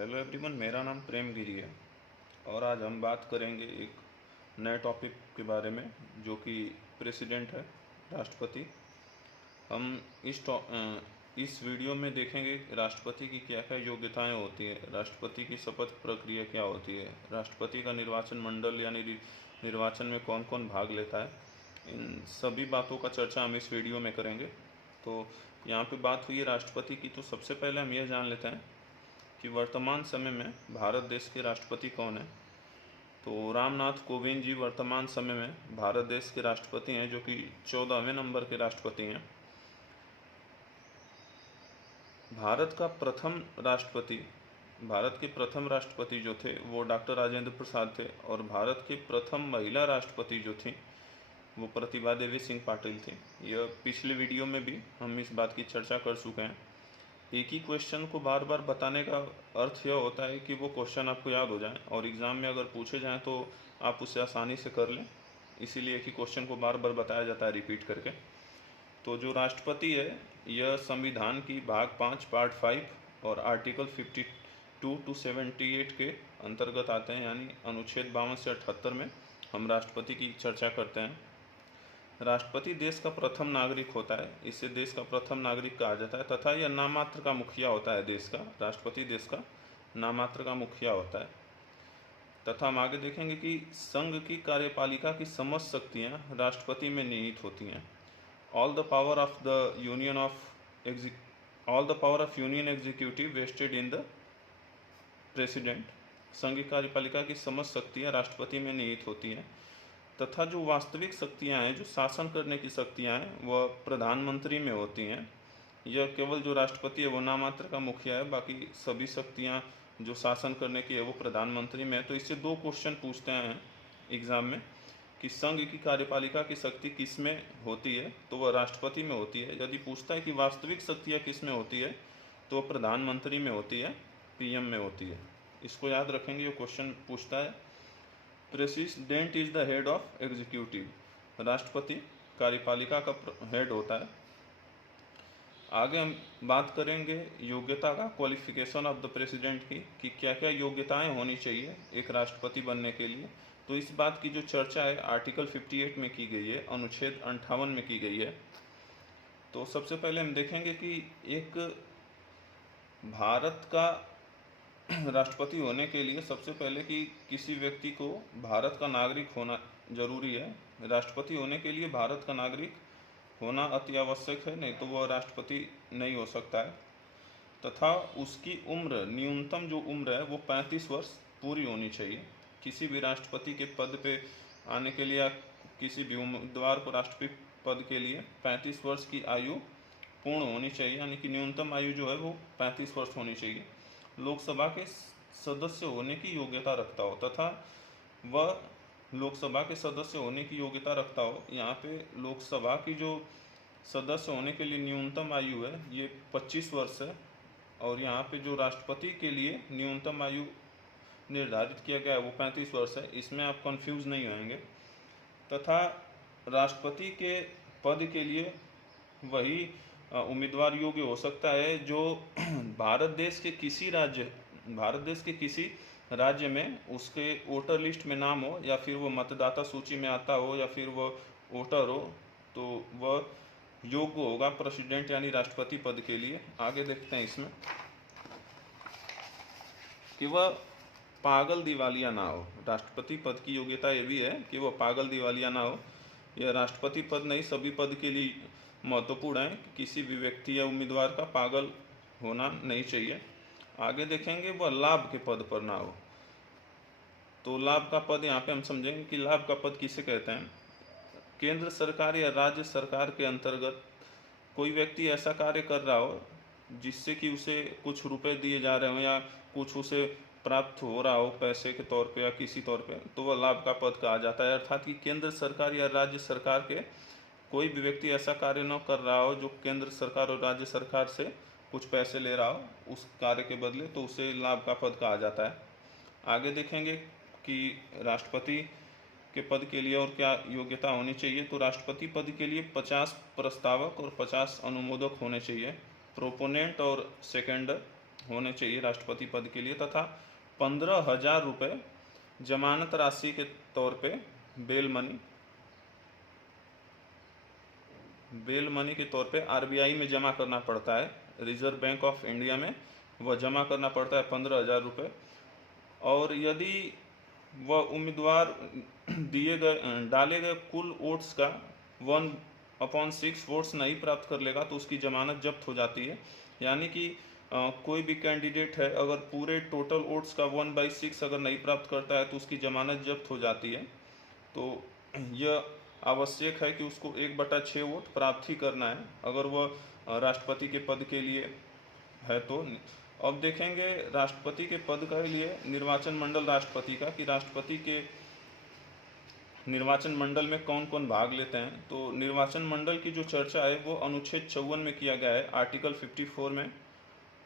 Hello everyone, मेरा नाम प्रेम गिरी है और आज हम बात करेंगे एक नए टॉपिक के बारे में जो कि प्रेसिडेंट है, राष्ट्रपति। हम इस वीडियो में देखेंगे राष्ट्रपति की क्या क्या योग्यताएं होती है, राष्ट्रपति की शपथ प्रक्रिया क्या होती है, राष्ट्रपति का निर्वाचन मंडल यानी निर्वाचन में कौन कौन भाग लेता है। इन सभी बातों का चर्चा हम इस वीडियो में करेंगे। तो यहाँ पे बात हुई है राष्ट्रपति की, तो सबसे पहले हम यह जान लेते हैं कि वर्तमान समय में भारत देश के राष्ट्रपति कौन है। तो रामनाथ कोविंद जी वर्तमान समय में भारत देश के राष्ट्रपति हैं, जो कि 14वें नंबर के राष्ट्रपति हैं। भारत के प्रथम राष्ट्रपति जो थे वो डॉक्टर राजेंद्र प्रसाद थे, और भारत के प्रथम महिला राष्ट्रपति जो थी वो प्रतिभा देवी सिंह पाटिल थी। यह पिछले वीडियो में भी हम इस बात की चर्चा कर चुके हैं। एक ही क्वेश्चन को बार बार बताने का अर्थ यह होता है कि वो क्वेश्चन आपको याद हो जाए और एग्ज़ाम में अगर पूछे जाएं तो आप उसे आसानी से कर लें, इसीलिए एक ही क्वेश्चन को बार बार बताया जाता है रिपीट करके। तो जो राष्ट्रपति है यह संविधान की भाग 5 पार्ट 5 और आर्टिकल 52 to 78 के अंतर्गत आते हैं, यानी अनुच्छेद 52 से 78 में हम राष्ट्रपति की चर्चा करते हैं। राष्ट्रपति देश का प्रथम नागरिक होता है, इसे देश का प्रथम नागरिक कहा जाता है, तथा यह नामात्र का मुखिया होता है देश का। राष्ट्रपति देश का नामात्र का मुखिया होता है। तथा हम आगे देखेंगे कि संघ की कार्यपालिका की समस्त शक्तियाँ राष्ट्रपति में निहित होती हैं। All the power of union executive vested in the president. संघ की कार्यपालिका की समस्त शक्तियाँ राष्ट्रपति में निहित होती हैं, तथा जो वास्तविक शक्तियाँ हैं, जो शासन करने की शक्तियाँ हैं, वह प्रधानमंत्री में होती हैं। यह केवल जो राष्ट्रपति है वो नामात्र का मुखिया है, बाकी सभी शक्तियाँ जो शासन करने की है वो प्रधानमंत्री में है। तो इससे दो क्वेश्चन पूछते हैं एग्जाम में कि संघ की कार्यपालिका की शक्ति किस में होती है, तो वह राष्ट्रपति में होती है। यदि पूछता है कि वास्तविक शक्तियाँ किस में होती है, तो प्रधानमंत्री में होती है, पीएम में होती है। इसको याद रखेंगे, ये क्वेश्चन पूछता है। President is the head of executive. राष्ट्रपति कार्यपालिका का हेड होता है। आगे हम बात करेंगे योग्यता का, क्वालिफिकेशन ऑफ द प्रेसिडेंट की, कि क्या क्या योग्यताएं होनी चाहिए एक राष्ट्रपति बनने के लिए। तो इस बात की जो चर्चा है आर्टिकल 58 में की गई है, अनुच्छेद 58 में की गई है। तो सबसे पहले हम देखेंगे कि एक भारत का राष्ट्रपति होने के लिए सबसे पहले कि किसी व्यक्ति को भारत का नागरिक होना जरूरी है। राष्ट्रपति होने के लिए भारत का नागरिक होना अति आवश्यक है, नहीं तो वह राष्ट्रपति नहीं हो सकता है। तथा उसकी उम्र, न्यूनतम जो उम्र है वो 35 वर्ष पूरी होनी चाहिए। किसी भी राष्ट्रपति के पद पे आने के लिए या किसी भी उम्मीदवार को राष्ट्रपति पद के लिए 35 वर्ष की आयु पूर्ण होनी चाहिए, यानी कि न्यूनतम आयु जो है वो 35 वर्ष होनी चाहिए। लोकसभा के सदस्य होने की योग्यता रखता हो, तथा वह लोकसभा के सदस्य होने की योग्यता रखता हो। यहाँ पे लोकसभा की जो सदस्य होने के लिए न्यूनतम आयु है ये 25 वर्ष है, और यहाँ पे जो राष्ट्रपति के लिए न्यूनतम आयु निर्धारित किया गया है वो 35 वर्ष है। इसमें आप कंफ्यूज नहीं होंगे। तथा राष्ट्रपति के पद के लिए वही उम्मीदवार योग्य हो सकता है जो भारत देश के किसी राज्य में उसके वोटर लिस्ट में नाम हो, या फिर वो मतदाता सूची में आता हो, या फिर वो वोटर हो, तो वह योग्य होगा प्रेसिडेंट यानी राष्ट्रपति पद के लिए। आगे देखते हैं इसमें कि वह पागल दिवालिया ना हो। राष्ट्रपति पद की योग्यता ये भी है कि वह पागल दिवालिया ना हो। यह राष्ट्रपति पद नहीं, सभी पद के लिए महत्वपूर्ण है। किसी भी व्यक्ति या उम्मीदवार का पागल होना नहीं चाहिए। आगे देखेंगे वह लाभ के पद पर ना हो। तो लाभ का पद यहाँ पे हम समझेंगे कि लाभ का पद किसे कहते हैं। केंद्र सरकार या राज्य सरकार के अंतर्गत कोई व्यक्ति ऐसा कार्य कर रहा हो जिससे कि उसे कुछ रुपए दिए जा रहे हो या कुछ उसे प्राप्त हो रहा हो पैसे के तौर पे या किसी तौर पे, तो वह लाभ का पद कहा जाता है। अर्थात कि केंद्र सरकार या राज्य सरकार के कोई भी व्यक्ति ऐसा कार्य न कर रहा हो जो केंद्र सरकार और राज्य सरकार से कुछ पैसे ले रहा हो उस कार्य के बदले, तो उसे लाभ का पद कहा जाता है। आगे देखेंगे कि राष्ट्रपति के पद के लिए और क्या योग्यता होनी चाहिए। तो राष्ट्रपति पद के लिए 50 प्रस्तावक और 50 अनुमोदक होने चाहिए, प्रोपोनेंट और सेकेंडर। होने चाहिए राष्ट्रपति पद के लिए, तथा 15,000 रुपये जमानत राशि के तौर पे बेल मनी के तौर पे आरबीआई में जमा करना पड़ता है, रिजर्व बैंक ऑफ इंडिया में वह जमा करना पड़ता है 15,000 रुपये। और यदि वह उम्मीदवार डाले गए कुल वोट्स का 1/6 वोट्स नहीं प्राप्त कर लेगा तो उसकी जमानत जब्त हो जाती है। यानी कि कोई भी कैंडिडेट है अगर पूरे टोटल वोट्स का 1/6 अगर नहीं प्राप्त करता है तो उसकी जमानत जब्त हो जाती है। तो यह आवश्यक है कि उसको 1/6 वोट प्राप्त ही करना है अगर वह राष्ट्रपति के पद के लिए है तो। अब देखेंगे राष्ट्रपति के पद के लिए निर्वाचन मंडल राष्ट्रपति का, कि राष्ट्रपति के निर्वाचन मंडल में कौन कौन भाग लेते हैं। तो निर्वाचन मंडल की जो चर्चा है वो अनुच्छेद 54 में किया गया है। आर्टिकल 54 में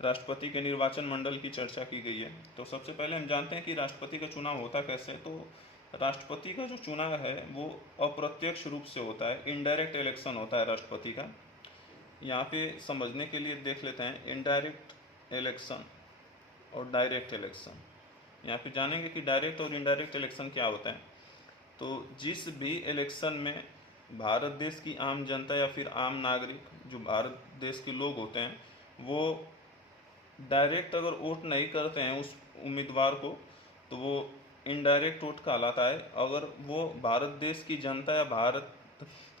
राष्ट्रपति के निर्वाचन मंडल की चर्चा की गई है। तो सबसे पहले हम जानते हैं कि राष्ट्रपति का चुनाव होता कैसे। तो राष्ट्रपति का जो चुनाव है वो अप्रत्यक्ष रूप से होता है, इनडायरेक्ट इलेक्शन होता है राष्ट्रपति का। यहाँ पे समझने के लिए देख लेते हैं इनडायरेक्ट इलेक्शन और डायरेक्ट इलेक्शन। यहाँ पे जानेंगे कि डायरेक्ट और इनडायरेक्ट इलेक्शन क्या होता है। तो जिस भी इलेक्शन में भारत देश की आम जनता या फिर आम नागरिक, जो भारत देश के लोग होते हैं, वो डायरेक्ट अगर वोट नहीं करते हैं उस उम्मीदवार को तो वो इनडायरेक्ट वोट कहलाता है। अगर वो भारत देश की जनता या भारत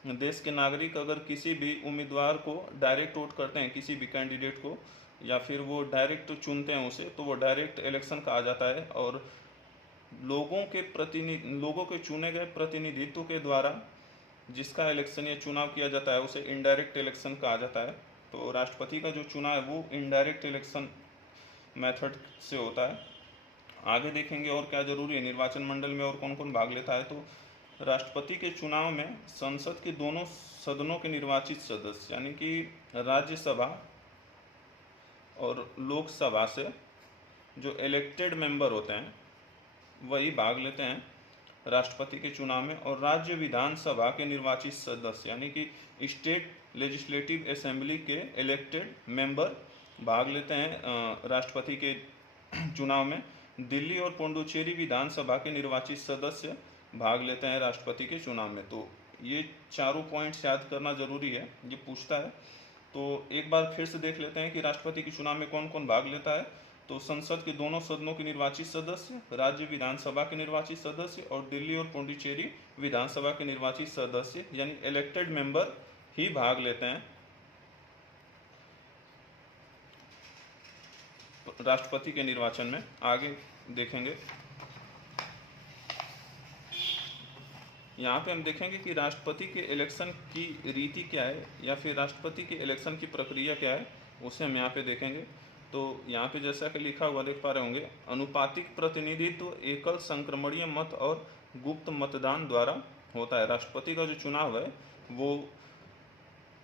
देश के नागरिक अगर किसी भी उम्मीदवार को डायरेक्ट वोट करते हैं, किसी भी कैंडिडेट को, या फिर वो डायरेक्ट चुनते हैं उसे, तो वो डायरेक्ट इलेक्शन कहा जाता है। और लोगों के चुने गए प्रतिनिधित्व के द्वारा जिसका इलेक्शन या चुनाव किया जाता है उसे इनडायरेक्ट इलेक्शन कहा जाता है। तो राष्ट्रपति का जो चुनाव है वो इनडायरेक्ट इलेक्शन मेथड से होता है। आगे देखेंगे और क्या जरूरी है निर्वाचन मंडल में और कौन कौन भाग लेता है। तो राष्ट्रपति के चुनाव में संसद के दोनों सदनों के निर्वाचित सदस्य, यानी कि राज्यसभा और लोकसभा से जो इलेक्टेड मेंबर होते हैं वही भाग लेते हैं राष्ट्रपति के चुनाव में। और राज्य विधानसभा के निर्वाचित सदस्य, यानी कि स्टेट लेजिस्लेटिव असेंबली के इलेक्टेड मेंबर भाग लेते हैं राष्ट्रपति के चुनाव में। दिल्ली और पुडुचेरी विधानसभा के निर्वाचित सदस्य भाग लेते हैं राष्ट्रपति के चुनाव में। तो ये चारों पॉइंट्स याद करना जरूरी है, ये पूछता है। तो एक बार फिर से देख लेते हैं कि राष्ट्रपति के चुनाव में कौन कौन भाग लेता है। तो संसद के दोनों सदनों के निर्वाचित सदस्य, राज्य विधानसभा के निर्वाचित सदस्य और दिल्ली और पुडुचेरी विधानसभा के निर्वाचित सदस्य, यानी इलेक्टेड मेंबर ही भाग लेते हैं राष्ट्रपति के निर्वाचन में। आगे देखेंगे, यहाँ पे हम देखेंगे कि राष्ट्रपति के इलेक्शन की रीति क्या है या फिर राष्ट्रपति के इलेक्शन की प्रक्रिया क्या है, उसे हम यहाँ पे देखेंगे। तो यहाँ पे जैसा कि लिखा हुआ देख पा रहे होंगे, अनुपातिक प्रतिनिधित्व एकल संक्रमणीय मत और गुप्त मतदान द्वारा होता है। राष्ट्रपति का जो चुनाव है वो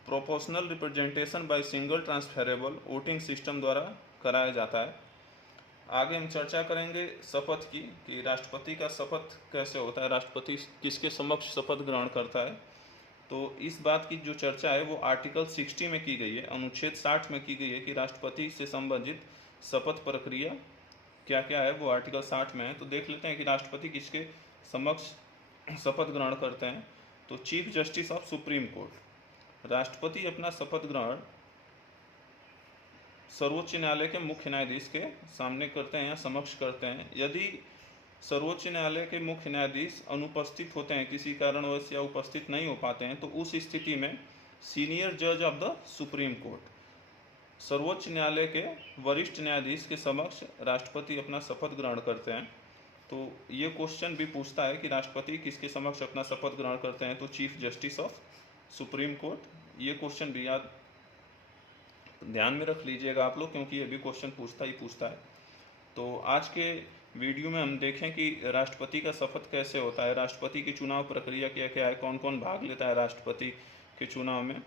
proportional representation by single transferable voting system द्वारा कराया जाता है। आगे हम चर्चा करेंगे शपथ की, कि राष्ट्रपति का शपथ कैसे होता है, राष्ट्रपति किसके समक्ष शपथ ग्रहण करता है। तो इस बात की जो चर्चा है वो आर्टिकल 60 में की गई है, अनुच्छेद 60 में की गई है कि राष्ट्रपति से संबंधित शपथ प्रक्रिया क्या क्या है, वो आर्टिकल 60 में है। तो देख लेते हैं कि राष्ट्रपति किसके समक्ष शपथ ग्रहण करते हैं। तो chief justice of supreme court, राष्ट्रपति अपना शपथ ग्रहण सर्वोच्च न्यायालय के मुख्य न्यायाधीश के सामने करते हैं या समक्ष करते हैं। यदि सर्वोच्च न्यायालय के मुख्य न्यायाधीश अनुपस्थित होते हैं, किसी कारणवश या उपस्थित नहीं हो पाते हैं, तो उस स्थिति में सीनियर जज ऑफ द सुप्रीम कोर्ट, सर्वोच्च न्यायालय के वरिष्ठ न्यायाधीश के समक्ष राष्ट्रपति अपना शपथ ग्रहण करते हैं। तो ये क्वेश्चन भी पूछता है कि राष्ट्रपति किसके समक्ष अपना शपथ ग्रहण करते हैं, तो chief justice of supreme court. ये क्वेश्चन भी याद ध्यान में रख लीजिएगा आप लोग, क्योंकि ये भी क्वेश्चन पूछता है। तो आज के वीडियो में हम देखें कि राष्ट्रपति का शपथ कैसे होता है, राष्ट्रपति की चुनाव प्रक्रिया क्या क्या है, कौन कौन भाग लेता है राष्ट्रपति के चुनाव में।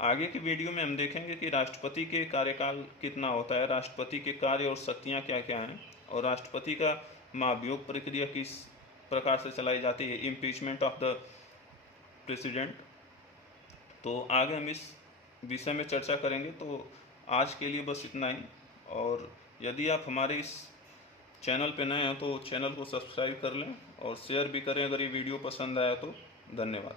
आगे की वीडियो में हम देखेंगे कि राष्ट्रपति के कार्यकाल कितना होता है, राष्ट्रपति के कार्य और शक्तियाँ क्या क्या हैं, और राष्ट्रपति का महाभियोग प्रक्रिया किस प्रकार से चलाई जाती है, इम्पीचमेंट ऑफ द प्रेसिडेंट। तो आगे हम इस विषय में चर्चा करेंगे। तो आज के लिए बस इतना ही, और यदि आप हमारे इस चैनल पे नए हैं तो चैनल को सब्सक्राइब कर लें और शेयर भी करें अगर ये वीडियो पसंद आया तो। धन्यवाद।